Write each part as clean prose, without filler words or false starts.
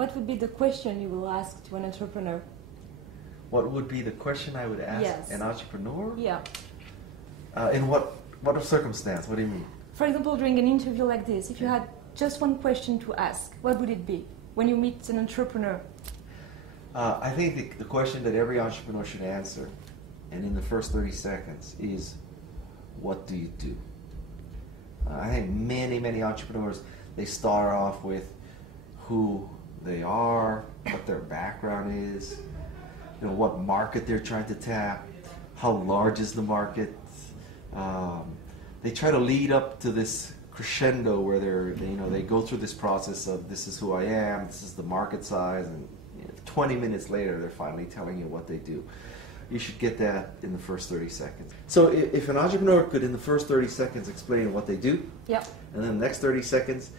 What would be the question you will ask to an entrepreneur? What would be the question I would ask Yes. an entrepreneur? Yeah. In what circumstance? What do you mean? For example, during an interview like this, if you had just one question to ask, what would it be when you meet an entrepreneur? I think the question that every entrepreneur should answer, and in the first 30 seconds, is, what do you do? I think many entrepreneurs, they start off with who they are, what their background is, what market they're trying to tap, how large is the market. They try to lead up to this crescendo where they go through this process of, this is who I am, this is the market size, and 20 minutes later they're finally telling you what they do. You should get that in the first 30 seconds. So if an entrepreneur could, in the first 30 seconds, explain what they do, yeah, and then the next 30 seconds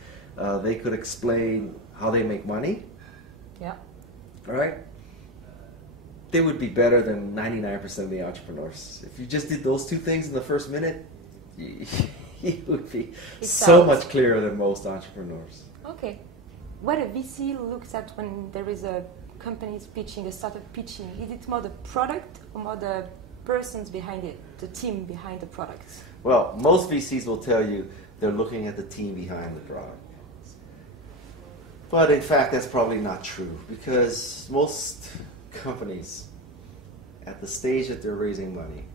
they could explain how they make money, yeah, all right, they would be better than 99% of the entrepreneurs. If you just did those two things in the first minute, you would be so much clearer than most entrepreneurs. Okay. What a VC looks at when there is a company pitching, a startup pitching, is it more the product or more the persons behind it, the team behind the product? Well, most VCs will tell you they're looking at the team behind the product. But in fact, that's probably not true, because most companies at the stage that they're raising money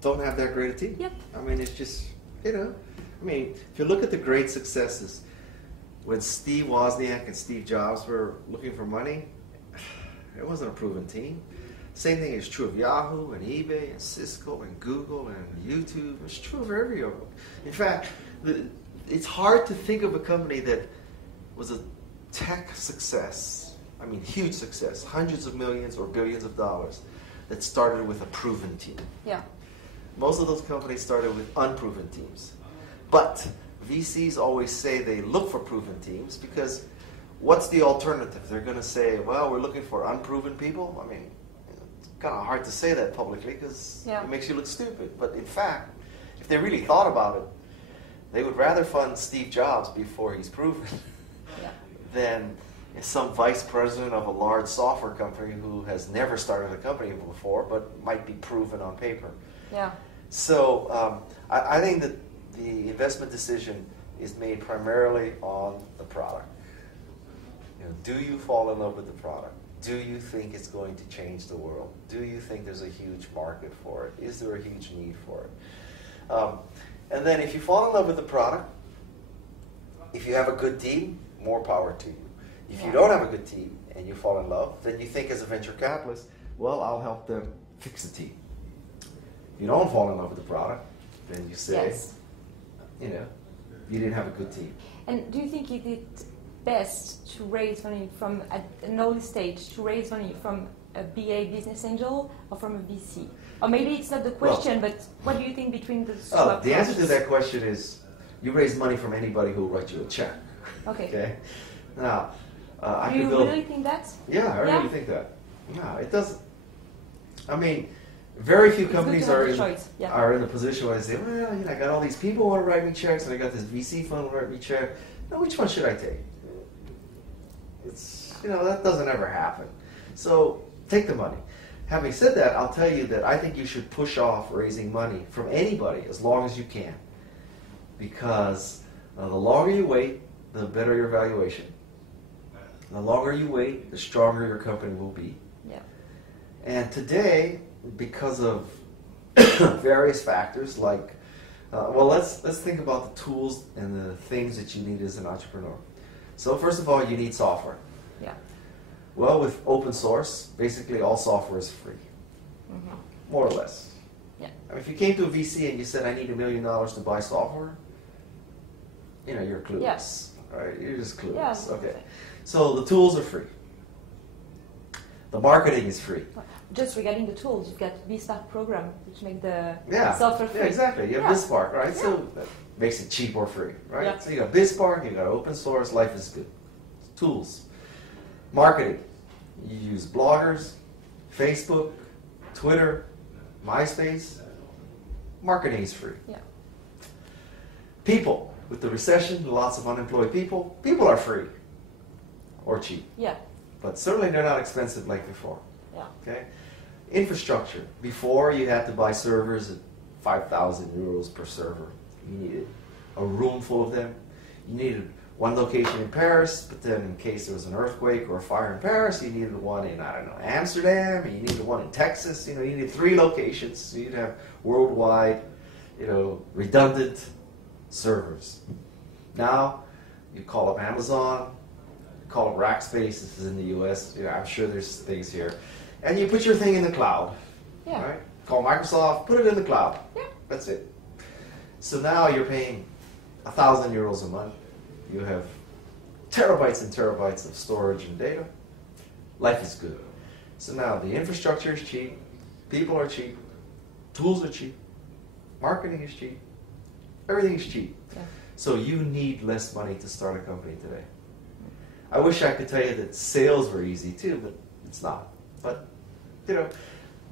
don't have that great a team. Yep. I mean, it's just, if you look at the great successes, when Steve Wozniak and Steve Jobs were looking for money, it wasn't a proven team. Same thing is true of Yahoo and eBay and Cisco and Google and YouTube. It's true of every of them. In fact, it's hard to think of a company that was a tech success, huge success, hundreds of millions or billions of dollars, that started with a proven team. Yeah. Most of those companies started with unproven teams. But VCs always say they look for proven teams, because what's the alternative? They're going to say, well, we're looking for unproven people. It's kind of hard to say that publicly, because it makes you look stupid. But in fact, if they really thought about it, they would rather fund Steve Jobs before he's proven than some vice president of a large software company who has never started a company before but might be proven on paper. Yeah. So I think that the investment decision is made primarily on the product. Do you fall in love with the product? Do you think it's going to change the world? Do you think there's a huge market for it? Is there a huge need for it? And then if you fall in love with the product, if you have a good team, more power to you. If you don't have a good team and you fall in love, then you think as a venture capitalist, well, I'll help them fix the team. If you don't fall in love with the product, then you say, you didn't have a good team. And do you think it is best to raise money from at an early stage, to raise money from a BA business angel or from a VC? Or maybe it's not the question, but what do you think between the two approaches? The answer to that question is, you raise money from anybody who will write you a check. Okay. Now, do you really think that? Yeah, I really think that. No, it doesn't. Very few companies are in the position where they say, well, I got all these people who want to write me checks, and I got this VC fund who write me check. Now, which one should I take? That doesn't ever happen. So take the money. Having said that, I'll tell you that I think you should push off raising money from anybody as long as you can, because the longer you wait, the better your valuation. The longer you wait, the stronger your company will be. Yeah. And today, because of various factors, like, let's think about the tools and the things that you need as an entrepreneur. So first of all, you need software. Yeah. Well, with open source, basically all software is free, more or less. Yeah. If you came to a VC and you said, I need $1 million to buy software, you're clueless. Yes. Right? You're just clueless. Yeah, okay. So the tools are free. The marketing is free. Just regarding the tools, you've got BSpark program, which make the software free. Yeah, exactly. You have BSpark, right? Yeah. So that makes it cheap or free, right? Yeah. So you got BSpark, you got open source, life is good. Tools. Marketing. You use bloggers, Facebook, Twitter, MySpace. Marketing is free. Yeah. People. With the recession, lots of unemployed people. People are free. or cheap. Yeah. But certainly they're not expensive like before. Yeah. Okay? Infrastructure. Before you had to buy servers at 5,000 euros per server. You needed a room full of them. You needed one location in Paris, but then in case there was an earthquake or a fire in Paris, you needed one in, I don't know, Amsterdam, and you needed one in Texas. You know, you needed 3 locations, so you'd have worldwide, you know, redundant servers. Now, you call up Amazon, you call up Rackspace, this is in the US, you know, I'm sure there's things here, and you put your thing in the cloud. Yeah. Right? Call Microsoft, put it in the cloud. Yeah. That's it. So now you're paying 1,000 euros a month. You have terabytes and terabytes of storage and data. Life is good. So now the infrastructure is cheap, people are cheap, tools are cheap, marketing is cheap, everything is cheap. Yeah. So you need less money to start a company today. I wish I could tell you that sales were easy too, but it's not. But you know,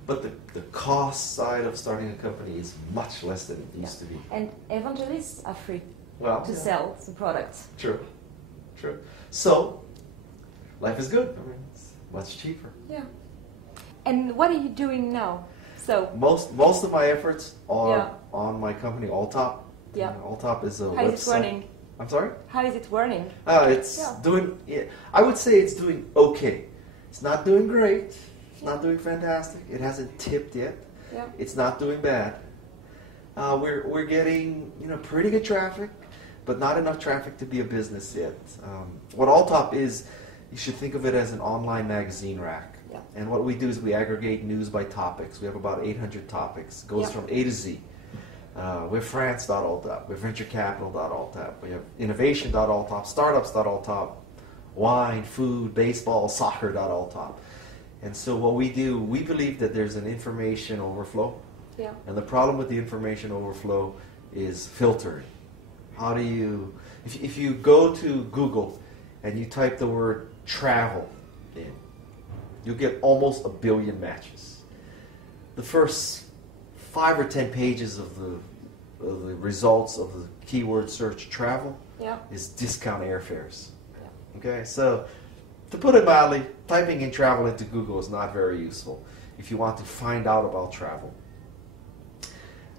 but the cost side of starting a company is much less than it used to be. And evangelists are free to Yeah. sell the product. True, true. So, life is good. I mean, it's much cheaper. Yeah. And what are you doing now? So Most of my efforts are Yeah. on my company, Alltop. Yeah. Alltop is a how website. is it running? I'm sorry? How is it running? It's Yeah. doing, yeah, I would say it's doing okay. It's not doing great. It's not doing fantastic. It hasn't tipped yet. Yeah. It's not doing bad. We're getting, you know, pretty good traffic, but not enough traffic to be a business yet. What Alltop is, you should think of it as an online magazine rack. Yeah. And what we do is we aggregate news by topics. We have about 800 topics. It goes Yeah. from A to Z. We have France.alltop, we have venturecapital.alltop, we have innovation.alltop, startups.alltop, wine, food, baseball, soccer.alltop. And so what we do, we believe that there's an information overflow. Yeah. And the problem with the information overflow is filtering. How do you, if you go to Google and you type the word travel in, you'll get almost 1 billion matches. The first 5 or 10 pages of the results of the keyword search travel Yeah. is discount airfares. Yeah. Okay, so to put it mildly, typing in travel into Google is not very useful if you want to find out about travel.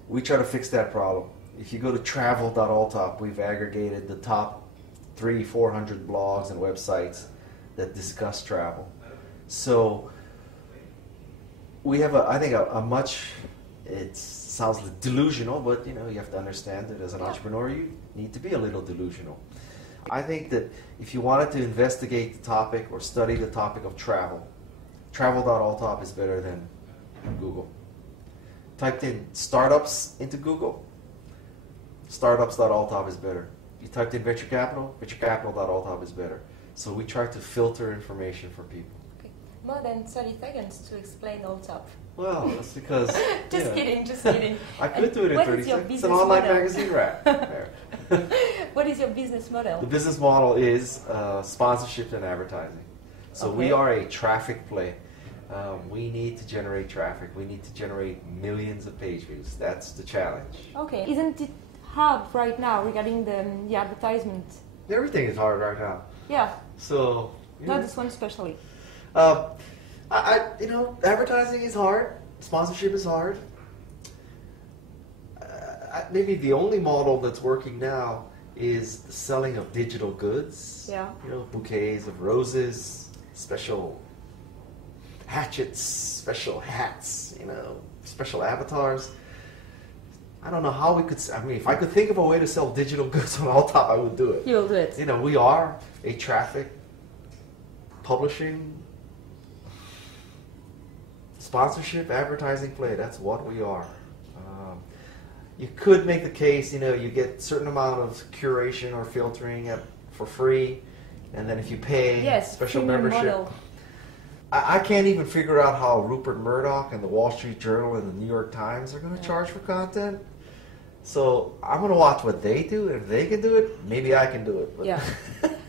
We try to fix that problem. If you go to travel.alltop, we've aggregated the top 300-400 blogs and websites that discuss travel. So we have, I think, a much, it sounds delusional, but you know, you have to understand that as an entrepreneur, you need to be a little delusional. I think that if you wanted to investigate the topic or study the topic of travel, travel.alltop is better than Google. Typed in startups into Google, startups.alltop is better. You typed in venture capital, venturecapital.alltop is better. So we try to filter information for people. Okay. More than 30 seconds to explain Alltop. Well, that's because... Just kidding, just kidding. I could do it in What 30 is your seconds. It's business an online model? magazine rack. There. What is your business model? The business model is sponsorship and advertising. So we Okay. are a traffic play. We need to generate traffic. We need to generate millions of page views. That's the challenge. Okay. Isn't it hard right now regarding the advertisement? Everything is hard right now. Yeah. So, Not this one especially. you know, advertising is hard. Sponsorship is hard. Maybe the only model that's working now is the selling of digital goods. Yeah. You know, bouquets of roses, special hatchets, special hats, you know, special avatars. I don't know how we could, I mean, if I could think of a way to sell digital goods on Alltop, I would do it. You'll do it. You know, we are a traffic publishing, sponsorship, advertising play. That's what we are. You could make the case, you know, you get a certain amount of curation or filtering for free, and then if you pay special membership. Model. I can't even figure out how Rupert Murdoch and the Wall Street Journal and the New York Times are going to charge for content. So I'm going to watch what they do. If they can do it, maybe I can do it. But Yeah,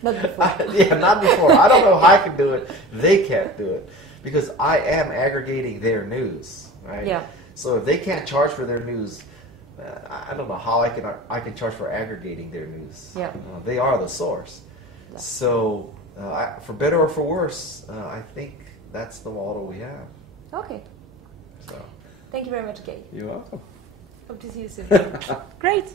not before. Not before. I don't know how I can do it. They can't do it because I am aggregating their news, right? Yeah. So if they can't charge for their news, I don't know how I can charge for aggregating their news. Yeah. They are the source. Yeah. So For better or for worse, I think that's the model we have. Okay. So. Thank you very much, Gay. You're welcome. Hope to see you soon. Great.